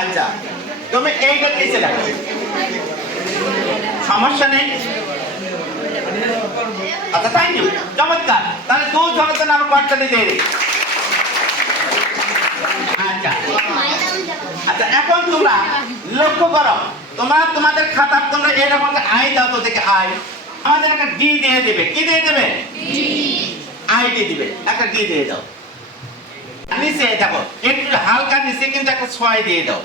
আচ্ছা তুমি এইটা নিচে দেখো সমস্যা নেই। আচ্ছা থ্যাংক ইউ চমৎকার। তাহলে দু ধরতে নাম কর্তালি দিয়ে দিই। আচ্ছা। আচ্ছা এখন তোমরা লক্ষ্য করো। তোমরা তোমাদের খাতার তোমরা এরকম আই দাও তো দেখে, আই। আমাদের একটা ডি দিয়ে দেবে। কি দিয়ে দেবে? আই দিয়ে দিবে। একটা ডি দিয়ে দাও। নিচে দেখো একটু হালকা নিচে কিন্তু একটা ছয় দিয়ে দাও।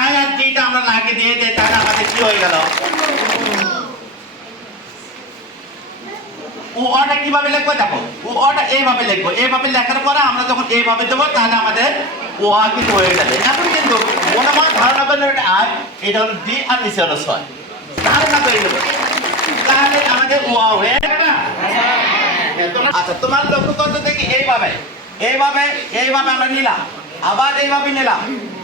আর ডিটা আমরা লাগিয়ে দিয়ে দিই তাহলে আমাদের কি হয়ে গেল? ও অটা কীভাবে লিখব দেখো? ও অটা এইভাবে লিখব। এইভাবে লেখার পরে আমরা যখন এইভাবে দেবো, তাহলে আমাদের ও আ কিন্তু হয়ে যাবে। এখন কিন্তু মনে মনে ধারণা করলে এটা আয়, এটা হলো ডি আর নিচে হলো ছয় ধারণা করে নেব তাহলে আমাদের ও হয়ে আচ্ছা তোমার করতে দেখি এইভাবে এইভাবে এইভাবে আমরা নিলাম আবার এইভাবে নিলাম।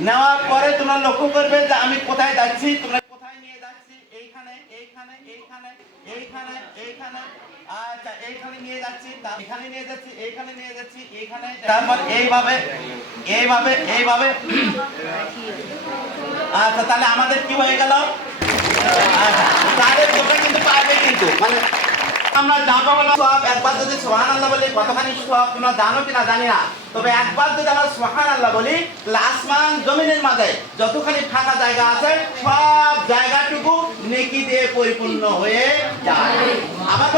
নেওয়ার পরে তোমরা লক্ষ্য করবে যে আমি কোথায় যাচ্ছি তোমরা কোথায় নিয়ে যাচ্ছি এইখানে এইখানে এইখানে এইখানে এইখানে আচ্ছা এইখানে নিয়ে যাচ্ছি এখানে নিয়ে যাচ্ছি এইখানে নিয়ে যাচ্ছি এইখানে তারপর এইভাবে এইভাবে এইভাবে। আচ্ছা তাহলে আমাদের কি হয়ে গেল? আচ্ছা, তাহলে তোমরা কিন্তু পারবে কিন্তু মানে আমরা বলো। সব, একবার যদি সোহান আল্লাহ বলি, কতখানি সব তোমরা জানো কিনা জানি না। তবে একবার যদি আমরা সোহান আল্লাহ বলি তাহলে আসমান জমিনের মাঝে যতখানি ফাঁকা জায়গা আছে, সব জায়গাটুকু নেকি দিয়ে পরিপূর্ণ হয়ে যায়। আবার